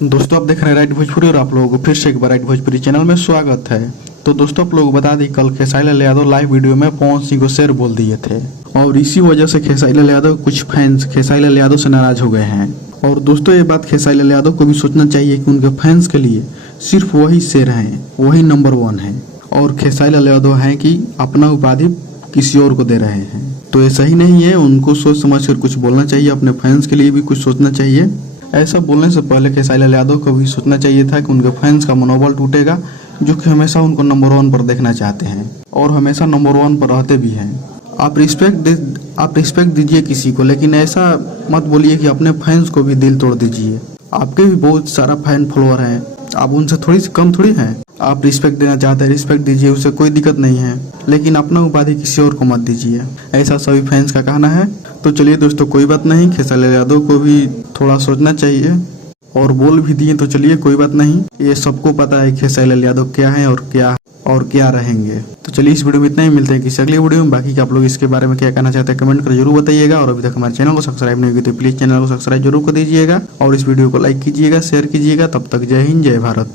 दोस्तों आप देख रहे हैं राइट भोजपुरी और आप लोगों को फिर से एक बार राइट भोजपुरी चैनल में स्वागत है। तो दोस्तों आप लोगों को बता दी कल खेसारी लाल यादव लाइव वीडियो में पवन सिंह को शेर बोल दिए थे और इसी वजह से खेसारी लाल यादव कुछ फैंस खेसारी लाल यादव से नाराज हो गए हैं। और दोस्तों ये बात खेसारी लाल यादव को भी सोचना चाहिए कि उनके फैंस के लिए सिर्फ वही शेर हैं, वही नंबर 1 है और खेसारी लाल यादव हैं कि अपना उपाधि किसी और को दे रहे हैं। तो ये सही नहीं है, उनको सोच समझ कर कुछ बोलना चाहिए, अपने फैंस के लिए भी कुछ सोचना चाहिए। ऐसा बोलने से पहले खेसारी लाल यादव को भी सोचना चाहिए था कि उनके फैंस का मनोबल टूटेगा, जो कि हमेशा उनको नंबर 1 पर देखना चाहते हैं और हमेशा नंबर 1 पर रहते भी हैं। आप रिस्पेक्ट दीजिए किसी को, लेकिन ऐसा मत बोलिए कि अपने फैंस को भी दिल तोड़ दीजिए। आपके भी बहुत सारा फैन फॉलोअर हैं, आप उनसे थोड़ी सी कम थोड़ी हैं। आप रिस्पेक्ट देना चाहते हैं, रिस्पेक्ट दीजिए, उससे कोई दिक्कत नहीं है, लेकिन अपना उपाधि किसी और को मत दीजिए। ऐसा सभी फैंस का कहना है। तो चलिए दोस्तों, कोई बात नहीं, खेसारी लाल यादव को भी थोड़ा सोचना चाहिए और बोल भी दिए तो चलिए कोई बात नहीं। ये सबको पता है खेसारी लाल यादव क्या है और क्या रहेंगे। तो चलिए इस वीडियो में इतना ही, मिलते हैं किसी अगली वीडियो में। बाकी के आप लोग इसके बारे में क्या कहना चाहते हैं कमेंट कर जरूर बताइएगा। और अभी तक हमारे चैनल को सब्सक्राइब नहीं किया तो प्लीज चैनल को सब्सक्राइब जरूर कर दीजिएगा और इस वीडियो को लाइक कीजिएगा, शेयर कीजिएगा। तब तक जय हिंद, जय भारत।